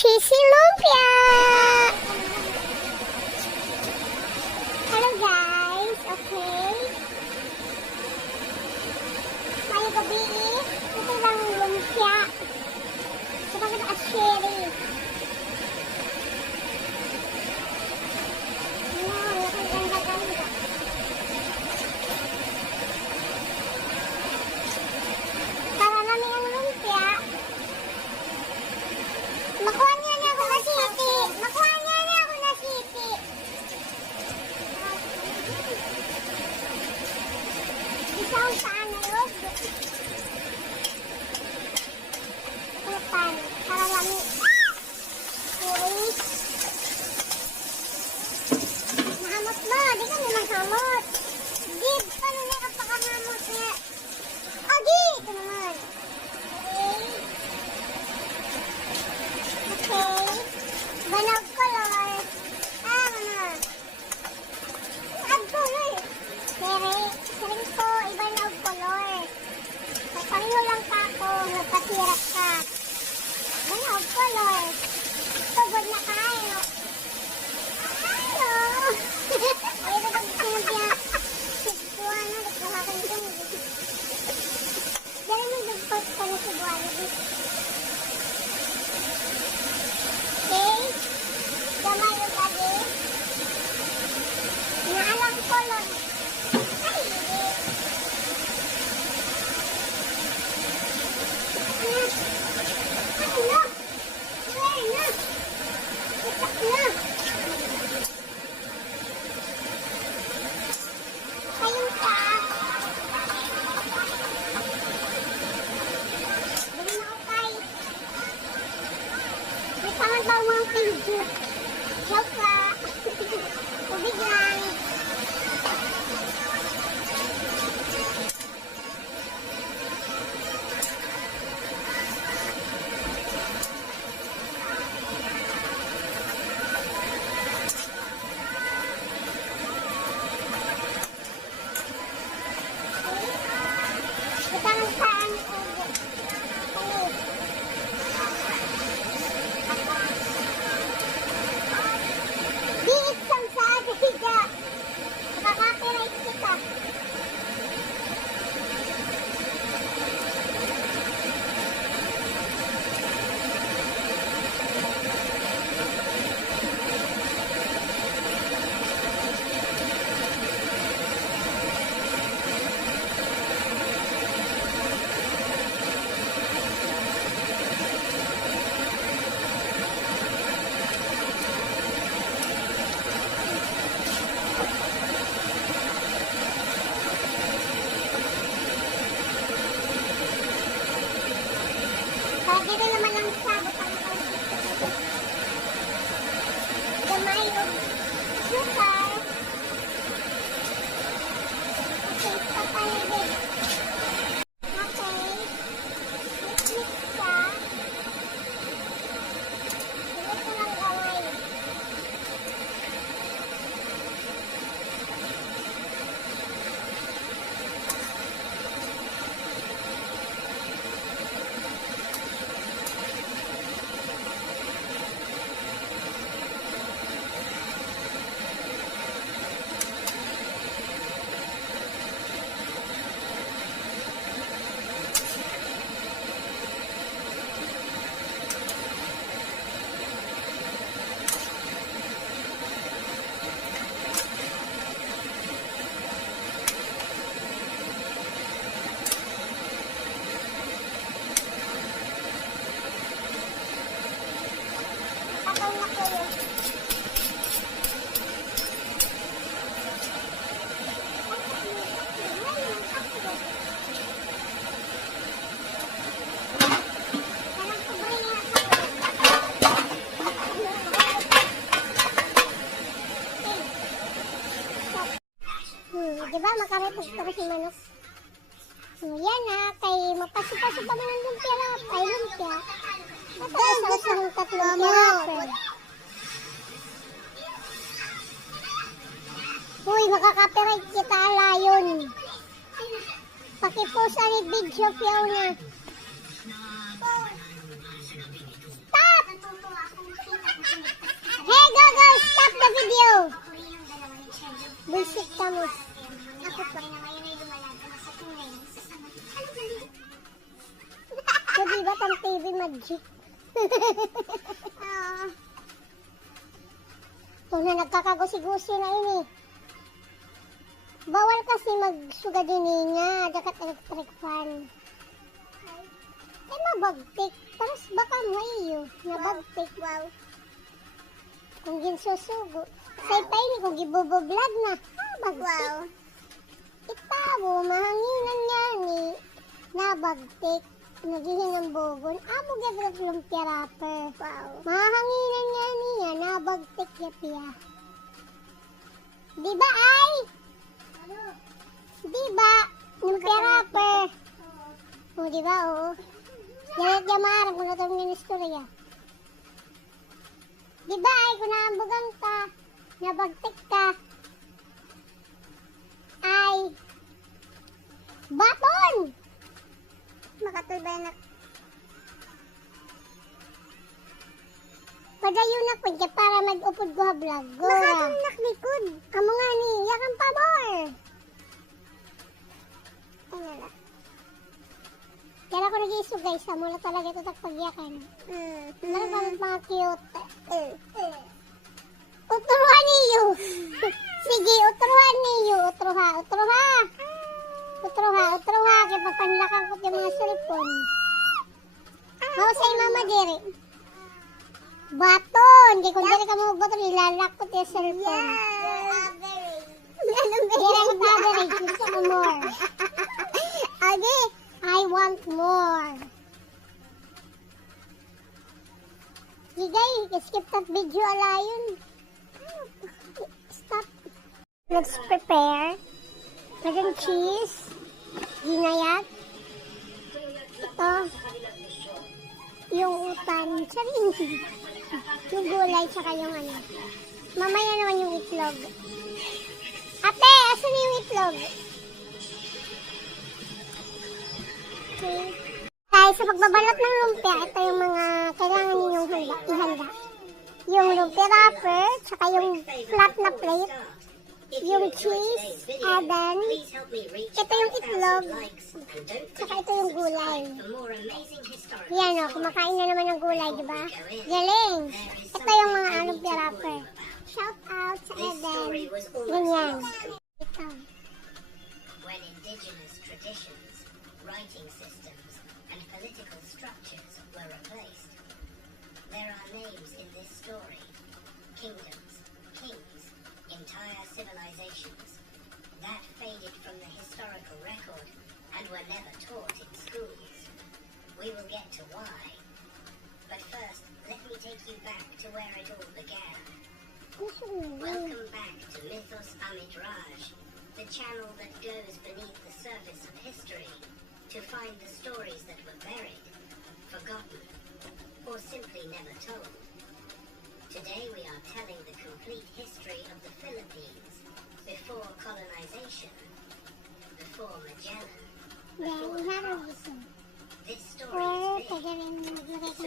Cheesy lumpia! Hello guys, okay? Mayong gabi, ito lang lumpia. Sa bakit asyeri? Ano, nakaganda-ganda. Para namin ang lumpia. Makuha niya na ako na siti. Makuha niya na ako na siti. Isang saan na yun? Pan. Para lami. Okay. Nahamot mo. Di ka naman hamot. Di. Paano na ang pakahamot niya? Agi! Ito naman. Okay. Okay. Banog color. Ano? Add color. Sering ko, ibanog color. Papareho lang ka ako, nagpasirap ka. Banog color. Tugod na kayo. Ayo. Ay, ito ang pinagya. Sigbuan na, nagkakakan dyan. Diyan mo nagpot ka na sigbuan. Okay? Gamay yung gabi. Naalang color. Ay, hindi. Ano na? Where na? Itak na. Kayong ka. Bili na ako kay. May pangan ba mga page? Joke ka. Tubig lang. Ito ang saan ko. Di isang saan higa. Nakaka-copyright kita. Pwede rin naman ang sabot ang pag-ibig. Gamay yung sugar. Okay, papaligid. Okay. Mix-mix ka. Dito ko lang gamay. Tagal na ko yun. Diba makarepos pa si manok? Yan na, kay magpasipaso pa man ng lumpia lang. Ay, lumpia. Ito isang tatlong piraso. Uy, makaka-copyright kita alayon. Pakipost ang video piyaw na. Stop! baby magic. Kung na nagkakagusi-gusi na yun eh. Bawal kasi magsuga din nga, dakat electric fan. Eh, mabagtik. Tapos baka mayo, nabagtik. Wow. Kung ginsusugo. Say pa yun, kung gibubublad na. Bagtik. Wow. Itabo, mahanginan nga ni. Nabagtik. Nagihin ang bugon. Amo gagawag lumpia rapper. Wow. Mahanginan nga niya, nabagtik yapya. Diba ay? Diba? Lumpia rapper. O, diba oo. Yan at yamarang kung natang ministorya. Diba ay kung naambugan ka, nabagtik ka, ay baton! Makatulbay na. Padayon na po kaya para mag-upod ko ha vlog. Makatulnak likod. Amo nga ni, yakang pabor. Ano na. Kaya ako nag-iiso guys, mula talaga ito tagpagyakan. Ano mga cute. Uturuhan niyo. Sige, uturuhan niyo. Utruha. Kaya pagpanlakan ko yung mga cellphone. Mausay mama diri. Baton. Kaya kung diri ka mo baton, ilalak ko yung cellphone. Diri ang average. Gusto ko more. Okay. I want more. Higay, skip that video alayon. Stop. Let's prepare. Magang cheese. Ginayat. Ito. Yung utan. Sarin. Yung gulay, tsaka yung ano. Mamaya naman yung itlog. Ate, asan yung itlog? Okay. Guys, sa pagbabalot ng lumpia, ito yung mga kailangan ninyong ihanda. Yung lumpia wrapper, tsaka yung flat na plate, yung cheese, and then, ito yung itlog, tsaka ito yung gulay. Yan o, kumakain na naman ng gulay, diba? Galing! Ito yung mga lumpia wrapper. Shout out sa Eden. Ganyan. Ito. When indigenous traditions, writing systems, and political structures were replaced, there are names in this story, kingdoms, kings, entire civilizations, that faded from the historical record and were never taught in schools. We will get to why. But first, let me take you back to where it all began. Welcome back to Mythos Amit Raj, the channel that goes beneath the surface of history to find the stories that were buried, forgotten, or simply never told. Today we are telling the complete history of the Philippines before colonization, before Magellan, before This story is big, so